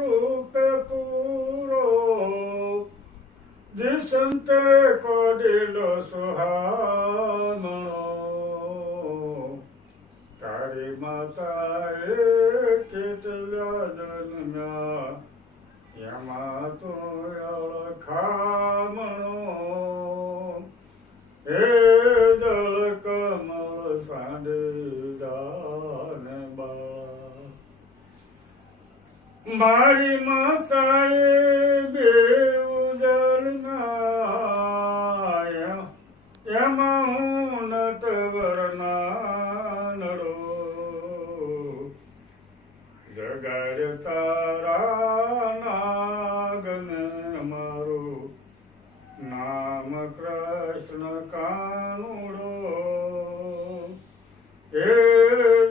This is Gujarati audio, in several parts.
રૂપે પૂરો દિશંતે કોડીલો સુહામણો તારી માતાએ કેટલા જન્મ્યા એમાં તો અળખામણો હે જળ કમળ સાંડે દાન બા મારી માતાએ બે ઉજળના એમાં હું નટવરના નડો જગાડ તારા નાગને મારું નામ કૃષ્ણ કાનુડો હે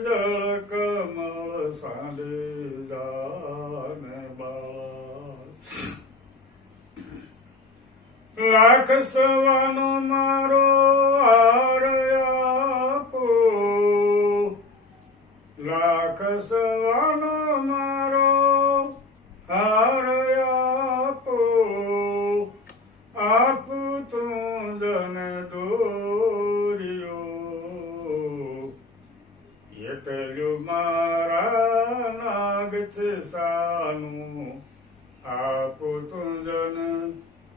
જળ કમળ સાંડે દાન બા લાખ સવાનો મારો હાર આપો લાખ સવાનો મારો હાર આપો આપું તું જને દોર્યો એટલું મારા નાગ છે સાનું આપું તું જને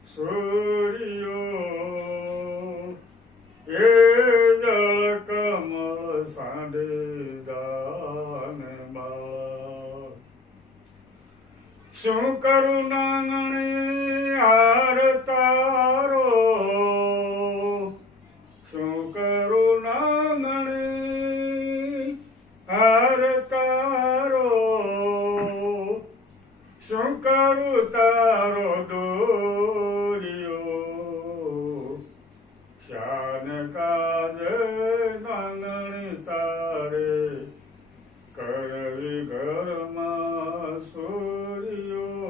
સૂર્યો એ જળ કમળ સાંડે દાન બા શું કરું નાંગણી હાર તારો શું કરું નાંગણી હાર તારો શું કરું તારો શાન કાજે નાંગણી તારે કરવી ઘરમાં સૂર્યો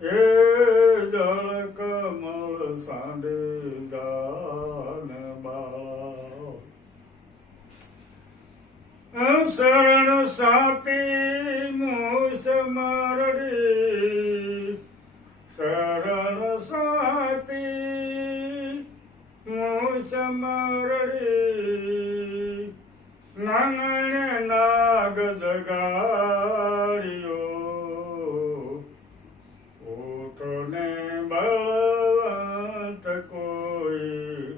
એ જળ કમળ સાંડે દાન બા શરણ સાપી મૂસ મારડી શરણ સાપી મૂસ મારડી નાંગણે નાગ જગાડ્યો ઊંટને બળવંત કોઈ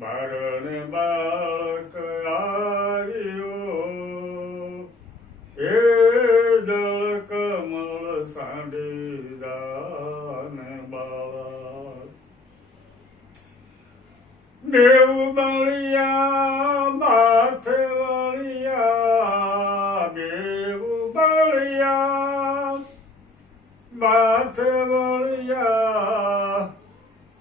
બારણે બાળક આવ્યો એ જળ કમળ સાંડે દાન બા દેવ બળિયા બાથ વળિયા દેવ બળિયા બાથ વળિયા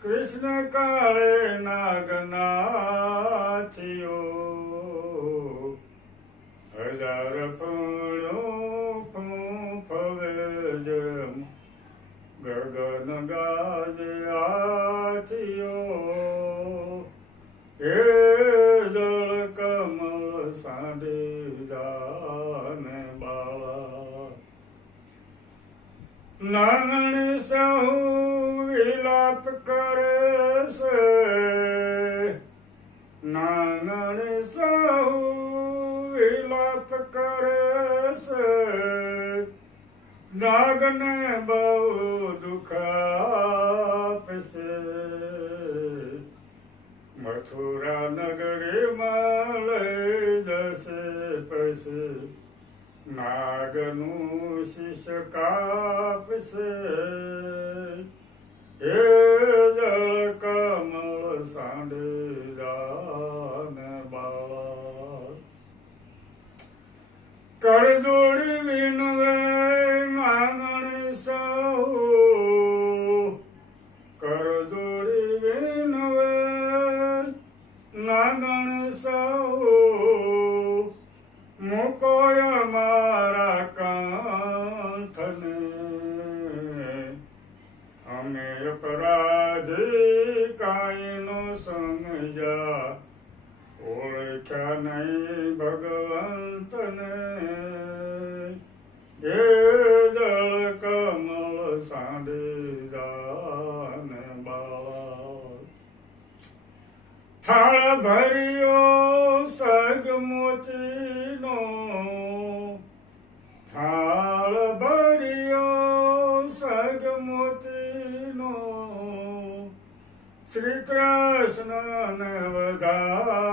કૃષ્ણ કાળે નાગનાથિયો હજાર ફૂણું ફવે જેમ ગગન ગાજે આથિયો હે જળ કમળ સાંડે દાન બા નાંગણી સહુ વિલાપ કરે છે નાંગણી સહુ વિલાપ કરે છે નાગને બહુ દુઃખ આપશે મથુરા નગરીમાં લઈ જશે પછી નાગનું શીશ કાપશે એ જળ કમળ સાંડે દાન બા કરજોડી વિનવે નાંગણી સહુ કરજોડી વિનવે નાંગણી સહુ મૂકોય મારા કાંઠને અમે અપરાધી કાંઈનો સંગ ભર્યો સગમોતીનો થાળ ભર્યો સગમોતીનો શ્રી કૃષ્ણને વધાર